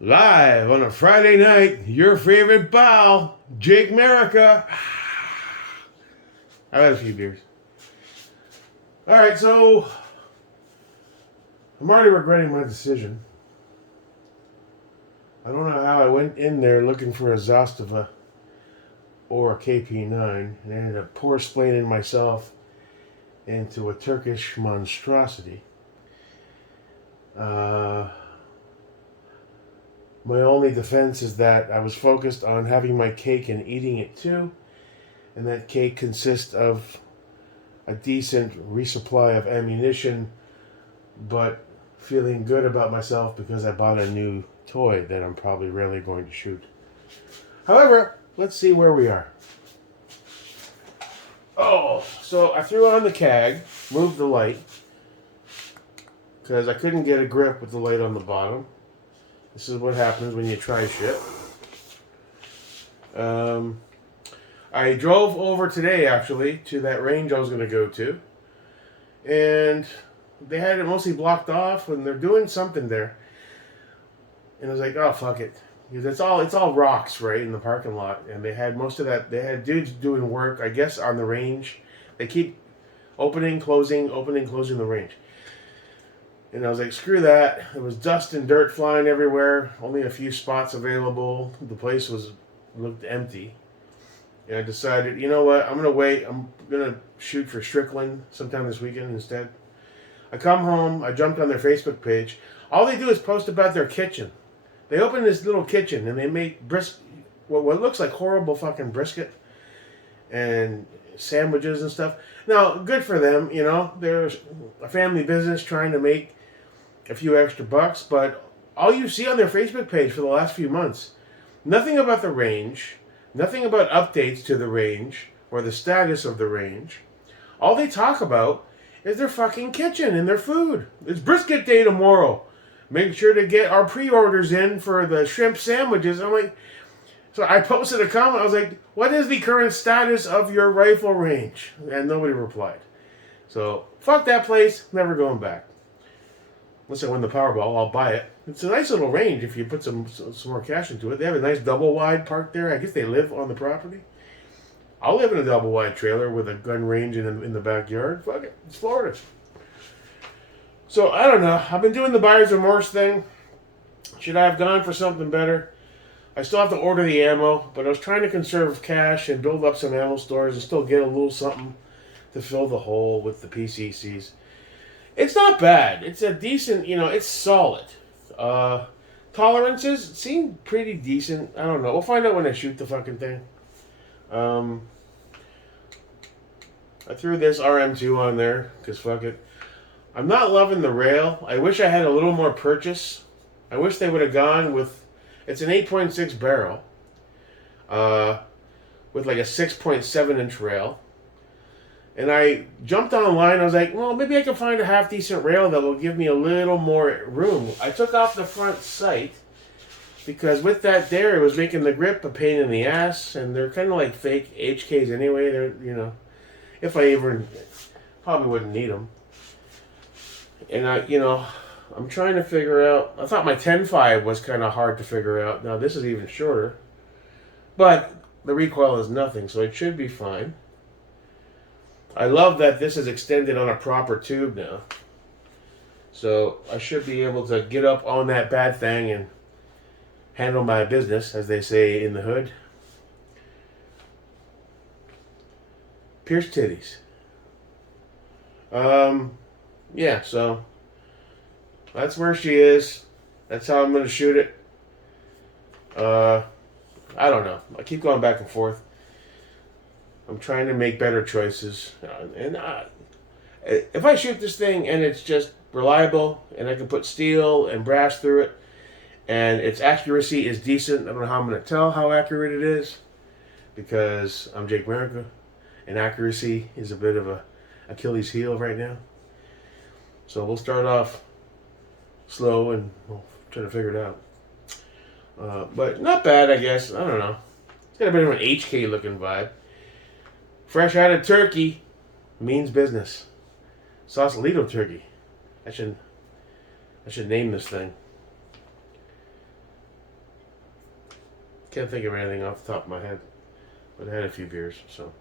Live on a Friday night, your favorite pal, Jake Merica. I've had a few beers. Alright, so I'm already regretting my decision. I don't know how I went in there looking for a Zastava or a KP9 and ended up poor splaining myself into a Turkish monstrosity. My only defense is that I was focused on having my cake and eating it too, and that cake consists of a decent resupply of ammunition, but feeling good about myself because I bought a new toy that I'm probably rarely going to shoot. However, let's see where we are. Oh, so I threw on the CAG, moved the light, because I couldn't get a grip with the light on the bottom. This is what happens when you try shit. I drove over today, actually, to that range I was going to go to. And they had it mostly blocked off, and they're doing something there. And I was like, oh, fuck it. Because it's all rocks, right, in the parking lot. And they had most of that. They had dudes doing work, I guess, on the range. They keep opening, closing the range. And I was like, screw that. There was dust and dirt flying everywhere. Only a few spots available. The place looked empty. And I decided, you know what? I'm going to wait. I'm going to shoot for Strickland sometime this weekend instead. I come home. I jumped on their Facebook page. All they do is post about their kitchen. They open this little kitchen and they make what looks like horrible fucking brisket and sandwiches and stuff. Now, good for them. You know, they're a family business trying to make a few extra bucks, but all you see on their Facebook page for the last few months, nothing about the range, nothing about updates to the range or the status of the range. All they talk about is their fucking kitchen and their food. It's brisket day tomorrow. Make sure to get our pre-orders in for the shrimp sandwiches. I'm like, so I posted a comment. I was like, what is the current status of your rifle range? And nobody replied. So, fuck that place. Never going back. Once I win the Powerball, I'll buy it. It's a nice little range if you put some more cash into it. They have a nice double wide park there. I guess they live on the property. I'll live in a double wide trailer with a gun range in the backyard. Fuck it. It's Florida. So, I don't know. I've been doing the buyer's remorse thing. Should I have gone for something better? I still have to order the ammo, but I was trying to conserve cash and build up some ammo stores and still get a little something to fill the hole with the PCCs. It's not bad. It's a decent, it's solid. Tolerances seem pretty decent. I don't know. We'll find out when I shoot the fucking thing. I threw this RM2 on there, because fuck it. I'm not loving the rail. I wish I had a little more purchase. I wish they would have gone with... It's an 8.6 barrel. With like a 6.7 inch rail. And I jumped online. I was like, well, maybe I can find a half decent rail that will give me a little more room. I took off the front sight because with that there, it was making the grip a pain in the ass. And they're kind of like fake HKs anyway. They're, if I ever, probably wouldn't need them. And I'm trying to figure out. I thought my 10.5 was kind of hard to figure out. Now this is even shorter. But the recoil is nothing, so it should be fine. I love that this is extended on a proper tube now. So I should be able to get up on that bad thing and handle my business, as they say in the hood. Pierced titties. Yeah, so that's where she is. That's how I'm going to shoot it. I don't know. I keep going back and forth. I'm trying to make better choices. And if I shoot this thing and it's just reliable and I can put steel and brass through it and its accuracy is decent, I don't know how I'm going to tell how accurate it is because I'm Jake Merica and accuracy is a bit of a Achilles heel right now. So we'll start off slow and we'll try to figure it out. But not bad, I guess. I don't know. It's got a bit of an HK looking vibe. Fresh out of Turkey means business. Sausalito turkey. I should name this thing. can't think of anything off the top of my head. But I had a few beers, so.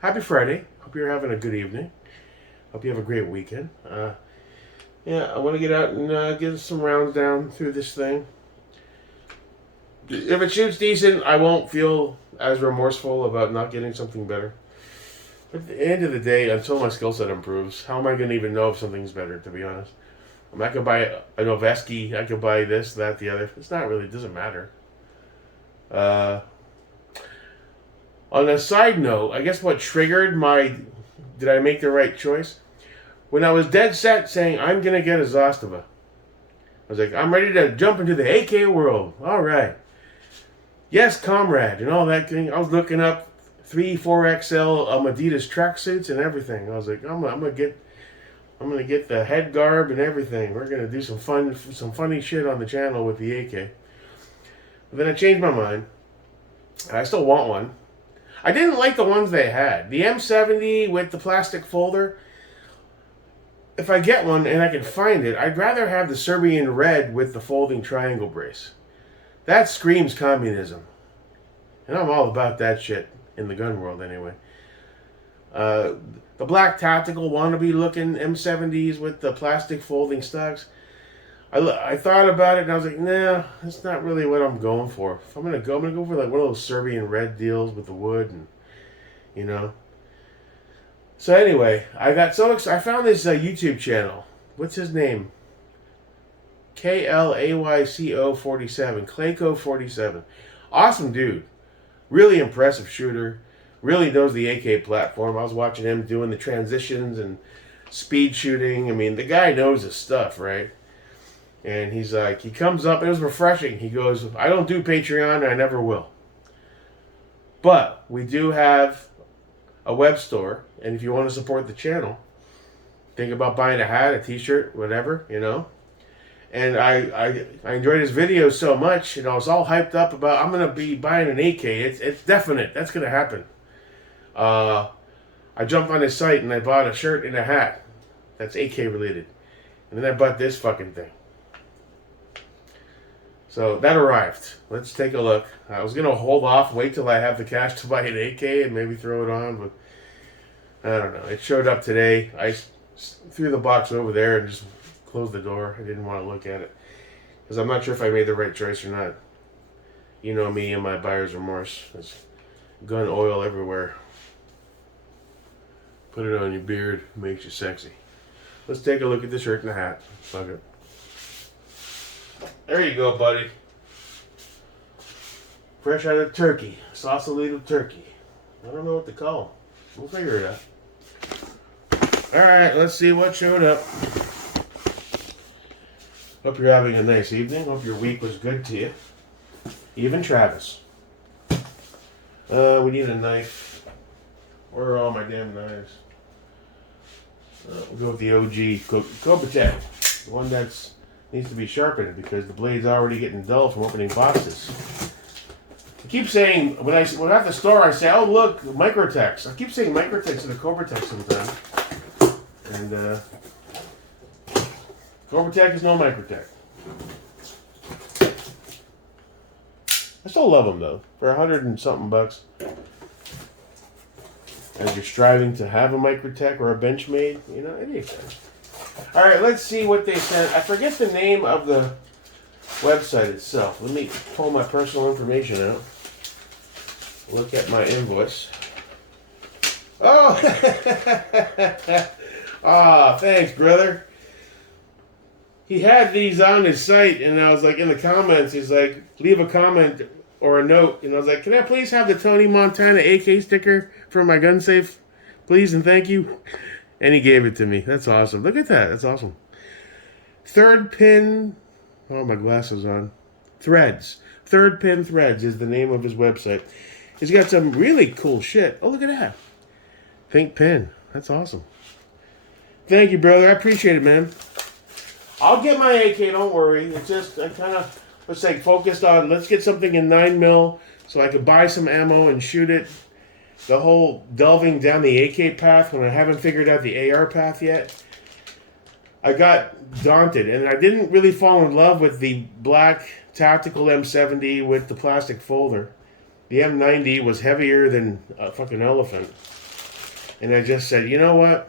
Happy Friday. Hope you're having a good evening. Hope you have a great weekend. Yeah, I want to get out and get some rounds down through this thing. If it shoots decent, I won't feel as remorseful about not getting something better. But at the end of the day, until my skill set improves, how am I going to even know if something's better, to be honest? I could buy a Noveski, I could buy this, that, the other. It's not really, it doesn't matter. On a side note, I guess what triggered did I make the right choice? When I was dead set saying, I'm going to get a Zastava. I was like, I'm ready to jump into the AK world. All right. Yes, comrade, and all that thing. I was looking up 3-4XL Adidas tracksuits and everything. I was like, I'm gonna get the head garb and everything. We're gonna do some funny shit on the channel with the AK. But then I changed my mind. I still want one. I didn't like the ones they had. The M70 with the plastic folder. If I get one and I can find it, I'd rather have the Serbian red with the folding triangle brace. That screams communism. And I'm all about that shit in the gun world anyway. The black tactical wannabe looking M70s with the plastic folding stocks. I thought about it and I was like, nah, that's not really what I'm going for. If I'm gonna go for like one of those Serbian red deals with the wood and, you know. So anyway, I got so excited. I found this YouTube channel. What's his name? KLAYCO 47. Clayco 47. Awesome dude. Really impressive shooter. Really knows the AK platform. I was watching him doing the transitions and speed shooting. I mean, the guy knows his stuff, right? And he's like, he comes up, it was refreshing. He goes, I don't do Patreon and I never will. But we do have a web store. And if you want to support the channel, think about buying a hat, a t-shirt, whatever, you know. And I enjoyed his videos so much, I was all hyped up about, I'm going to be buying an AK. It's definite. That's going to happen. I jumped on his site and I bought a shirt and a hat that's AK related. And then I bought this fucking thing. So that arrived. Let's take a look. I was going to hold off, wait till I have the cash to buy an AK and maybe throw it on, but I don't know. It showed up today. I threw the box over there and just closed the door. I didn't want to look at it because I'm not sure if I made the right choice or not. You know me and my buyer's remorse. There's gun oil everywhere. Put it on your beard, makes you sexy. Let's take a look at the shirt and the hat. Fuck it. There you go, buddy. Fresh out of Turkey. Sausalito, Turkey. I don't know what to call them. We'll figure it out. Alright, let's see what showed up. Hope you're having a nice evening. Hope your week was good to you. Even Travis. We need a knife. Where are all my damn knives? We'll go with the OG Kobatek. The one that's needs to be sharpened because the blade's already getting dull from opening boxes. I keep saying, when I'm at the store, I say, oh look, Microtex. I keep saying Microtex and the Kobatek sometimes. And Kobatek is no Microtek. I still love them though. For $100 and something bucks. As you're striving to have a Microtek or a Benchmade, you know, anything. Alright, let's see what they sent. I forget the name of the website itself. Let me pull my personal information out. Look at my invoice. Oh! Ah, thanks, brother. He had these on his site, and I was like, in the comments, he's like, leave a comment or a note. And I was like, can I please have the Tony Montana AK sticker for my gun safe? Please and thank you. And he gave it to me. That's awesome. Look at that. That's awesome. Third Pin. Oh, my glasses on. Threads. Third Pin Threads is the name of his website. He's got some really cool shit. Oh, look at that. Pink pin. That's awesome. Thank you, brother. I appreciate it, man. I'll get my AK. Don't worry. It's just, I kind of, let's say, focused on, let's get something in 9mm so I could buy some ammo and shoot it. The whole delving down the AK path when I haven't figured out the AR path yet, I got daunted. And I didn't really fall in love with the black tactical M70 with the plastic folder. The M90 was heavier than a fucking elephant. And I just said, you know what?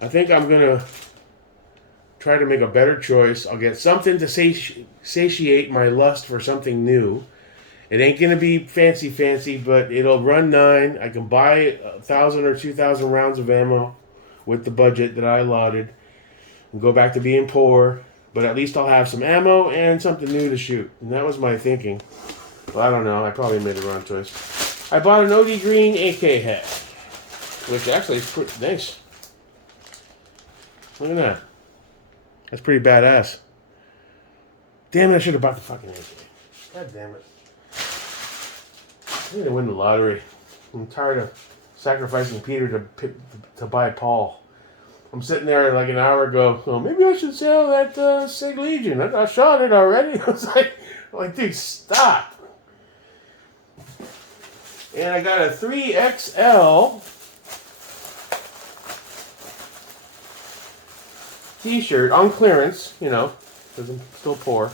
I think I'm going to try to make a better choice. I'll get something to satiate my lust for something new. It ain't going to be fancy, but it'll run 9. I can buy 1,000 or 2,000 rounds of ammo with the budget that I allotted and go back to being poor. But at least I'll have some ammo and something new to shoot. And that was my thinking. Well, I don't know. I probably made the wrong choice. I bought an OD Green AK hat, which actually is pretty nice. Look at that. That's pretty badass. Damn it, I should have bought the fucking AK. God damn it. I'm going to win the lottery. I'm tired of sacrificing Peter to buy Paul. I'm sitting there like an hour ago. Oh, maybe I should sell that Sig Legion. I shot it already. I was like, dude, stop. And I got a 3XL t-shirt on clearance, you know, because I'm still poor.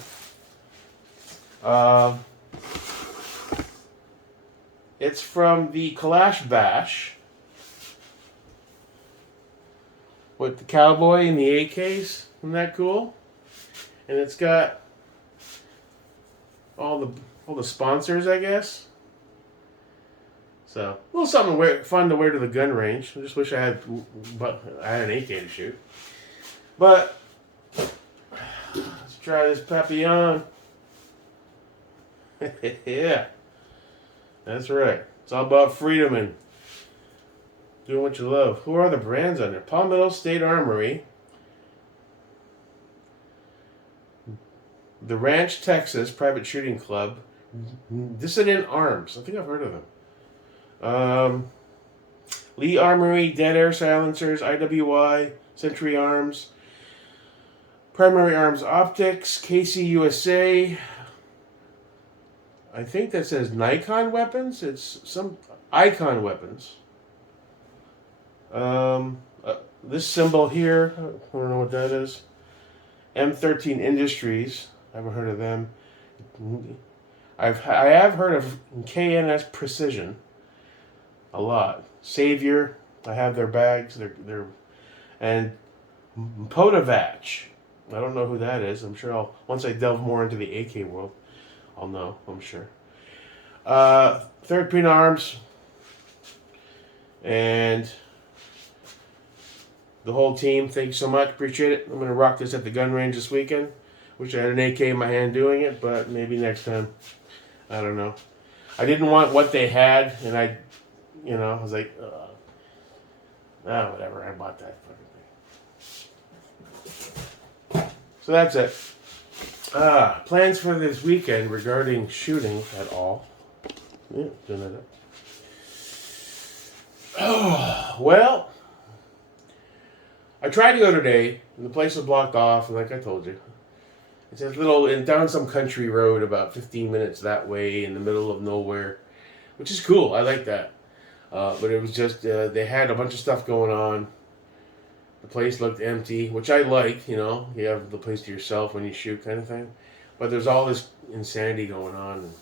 It's from the Kalash Bash with the cowboy and the AKs. Isn't that cool? And it's got all the sponsors, I guess. So, a little something fun to wear to the gun range. I just wish I had an AK to shoot. But, let's try this Papillon. Yeah, that's right. It's all about freedom and doing what you love. Who are the brands on there? Palmetto State Armory. The Ranch, Texas Private Shooting Club. Dissident Arms. I think I've heard of them. Lee Armory, Dead Air Silencers, IWI, Century Arms, Primary Arms Optics, KC USA. I think that says Nikon Weapons. It's some Icon Weapons. This symbol here, I don't know what that is. M13 Industries. I haven't heard of them. I have heard of KNS Precision. A lot. Savior, I have their bags. They're and Podavach. I don't know who that is. I'm sure once I delve more into the AK world, I'll know. I'm sure. Third Pin Arms and the whole team. Thanks so much. Appreciate it. I'm gonna rock this at the gun range this weekend. Wish I had an AK in my hand doing it, but maybe next time. I don't know. I didn't want what they had, and I was like, whatever. I bought that fucking thing. So that's it. Plans for this weekend regarding shooting at all. Yeah, doing that. Oh, well, I tried to go today, and the place was blocked off, and like I told you, it's a down some country road about 15 minutes that way in the middle of nowhere, which is cool. I like that. But it was just, they had a bunch of stuff going on. The place looked empty, which I like, you have the place to yourself when you shoot kind of thing. But there's all this insanity going on.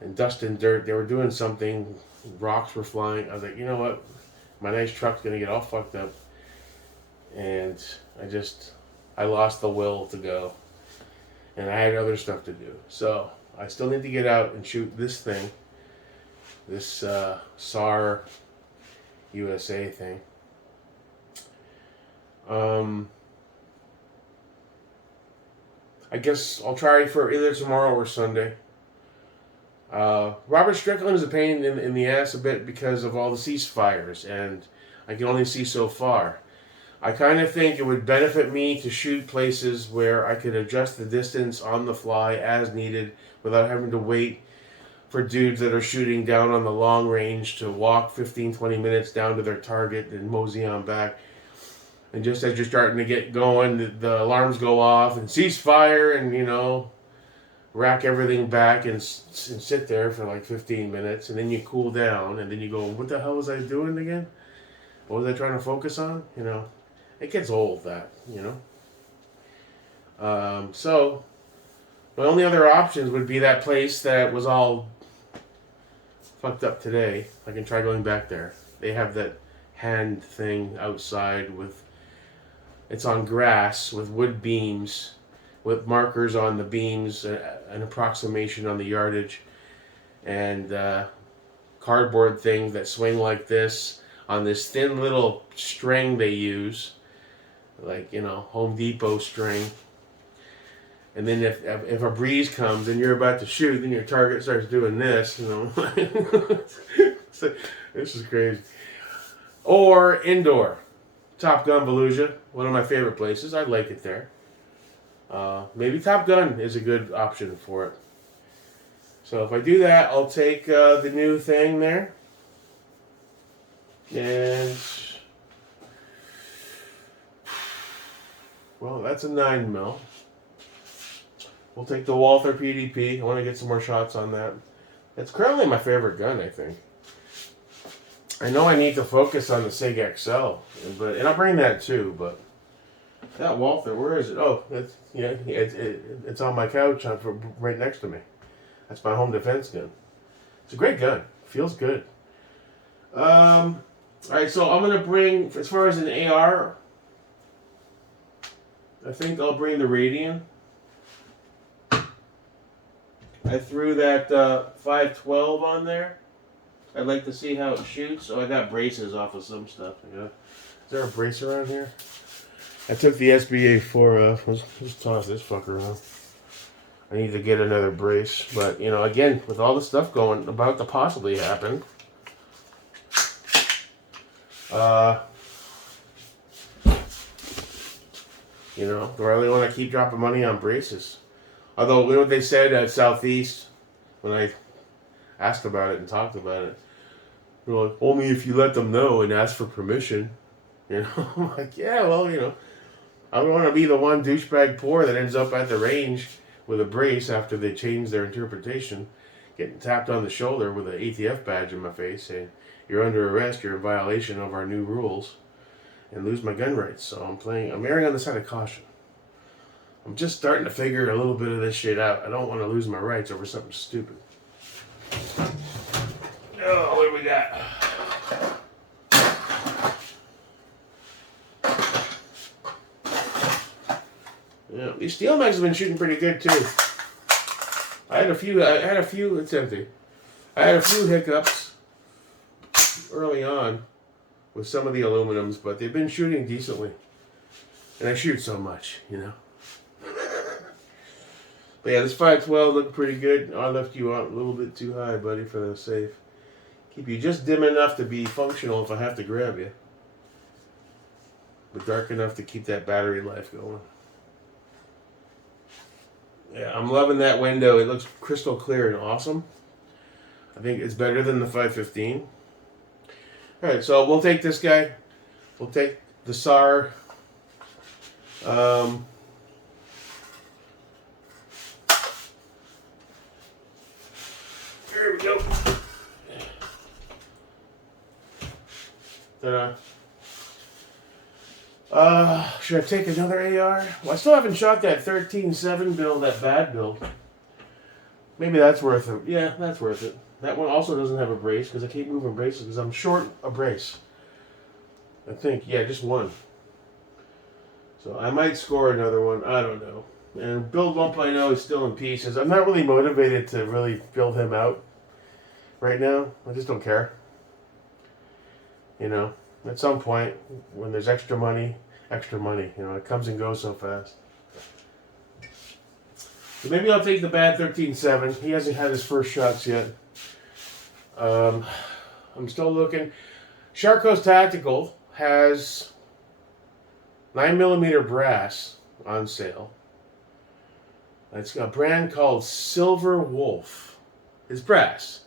And dust and dirt, they were doing something, rocks were flying. I was like, you know what? My nice truck's going to get all fucked up. And I lost the will to go. And I had other stuff to do. So I still need to get out and shoot this thing. This SAR USA thing. I guess I'll try for either tomorrow or Sunday. Robert Strickland is a pain in the ass a bit because of all the ceasefires, and I can only see so far. I kind of think it would benefit me to shoot places where I could adjust the distance on the fly as needed without having to wait for dudes that are shooting down on the long range to walk 15-20 minutes down to their target and mosey on back. And just as you're starting to get going, the alarms go off and cease fire and, rack everything back and sit there for like 15 minutes. And then you cool down and then you go, what the hell was I doing again? What was I trying to focus on? It gets old, that. So My only other options would be that place that was all fucked up today. I can try going back there. They have that hand thing outside with, it's on grass with wood beams with markers on the beams, an approximation on the yardage, and cardboard things that swing like this on this thin little string they use, like, you know, Home Depot string. And then if a breeze comes and you're about to shoot, then your target starts doing this, you know. So, this is crazy. Or indoor. Top Gun Volusia, one of my favorite places. I like it there. Maybe Top Gun is a good option for it. So if I do that, I'll take the new thing there. And, well, that's a 9mm. We'll take the Walther PDP. I want to get some more shots on that. It's currently my favorite gun, I think. I know I need to focus on the SIG XL, and I'll bring that too, but that Walther, where is it? Oh, it's on my couch right next to me. That's my home defense gun. It's a great gun. Feels good. All right, so I'm going to bring, as far as an AR, I think I'll bring the Radian. I threw that 512 on there. I'd like to see how it shoots. Oh, I got braces off of some stuff. Is there a brace around here? I took the SBA 4 off. Let's toss this fucker off. I need to get another brace. But, you know, again, with all the stuff about to possibly happen, you know, do I really want to keep dropping money on braces? Although, you know what they said at Southeast when I asked about it and talked about it? They're like, only if you let them know and ask for permission. You know, I'm like, yeah, well, you know, I don't want to be the one douchebag poor that ends up at the range with a brace after they change their interpretation, getting tapped on the shoulder with an ATF badge in my face saying, you're under arrest, you're in violation of our new rules, and lose my gun rights. So I'm erring on the side of caution. I'm just starting to figure a little bit of this shit out. I don't want to lose my rights over something stupid. Oh, what do we got? Yeah, these steel mags have been shooting pretty good too. I had a few. It's empty. I had a few hiccups early on with some of the aluminums, but they've been shooting decently. And I shoot so much, you know. But yeah, this 512 looked pretty good. I left you out a little bit too high, buddy, for the safe. Keep you just dim enough to be functional if I have to grab you. But dark enough to keep that battery life going. Yeah, I'm loving that window. It looks crystal clear and awesome. I think it's better than the 515. Alright, so we'll take this guy. We'll take the SAR. There we go. Should I take another AR? Well, I still haven't shot that 13.7 build, that bad build. Maybe that's worth it. Yeah, that's worth it. That one also doesn't have a brace because I keep moving braces because I'm short a brace. I think, yeah, just one. So I might score another one. I don't know. And build 1.0 is still in pieces. I'm not really motivated to really build him out right now. I just don't care. You know, at some point when there's extra money, you know, it comes and goes so fast. So maybe I'll take the bad 13.7. He hasn't had his first shots yet. I'm still looking. Sharkos Tactical has 9mm brass on sale. It's a brand called Silver Wolf. It's brass.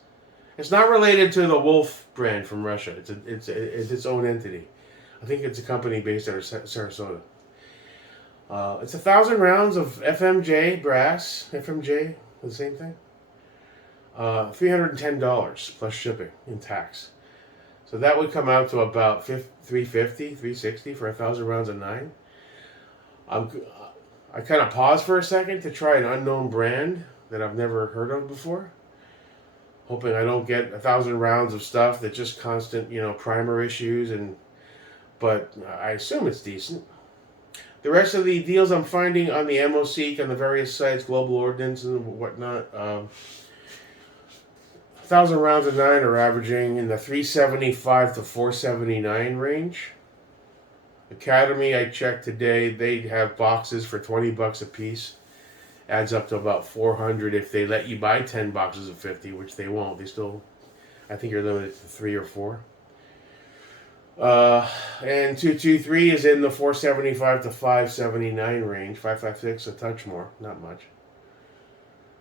It's not related to the Wolf brand from Russia. It's its own entity. I think it's a company based out of Sarasota. It's 1,000 rounds of FMJ brass. FMJ, the same thing. $310 plus shipping and tax. So that would come out to about $350, $360 for 1,000 rounds of 9. I I kind of paused for a second to try an unknown brand that I've never heard of before, hoping I don't get 1,000 rounds of stuff that just constant, primer issues. But I assume it's decent. The rest of the deals I'm finding on the AmmoSeek on the various sites, Global Ordnance and whatnot, 1,000 rounds of 9 are averaging in the 375 to 479 range. Academy, I checked today, they have boxes for $20 a piece. Adds up to about 400 if they let you buy 10 boxes of 50, which they won't. They still, I think you're limited to 3 or 4. And 223 is in the 475 to 579 range. 556 a touch more, not much.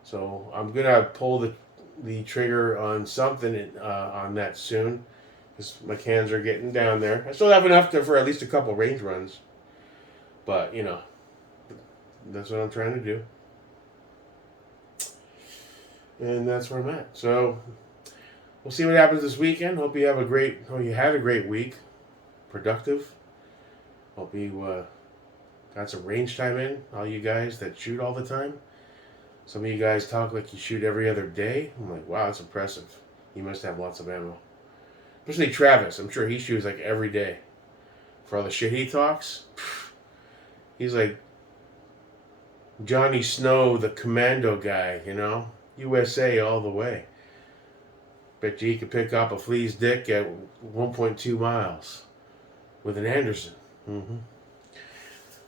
So I'm gonna pull the trigger on something on that soon, because my cans are getting down there. I still have enough for at least a couple range runs, but that's what I'm trying to do, and that's where I'm at. So we'll see what happens this weekend. Hope you had a great week, productive. Hope you got some range time in. All you guys that shoot all the time. Some of you guys talk like you shoot every other day. I'm like, wow, that's impressive. You must have lots of ammo. Especially Travis. I'm sure he shoots like every day. For all the shit he talks, he's like Johnny Snow, the commando guy, USA all the way. Bet you he could pick up a flea's dick at 1.2 miles with an Anderson.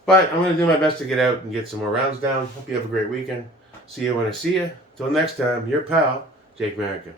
But I'm going to do my best to get out and get some more rounds down. Hope you have a great weekend. See you when I see you. Till next time, your pal, Jake Marica.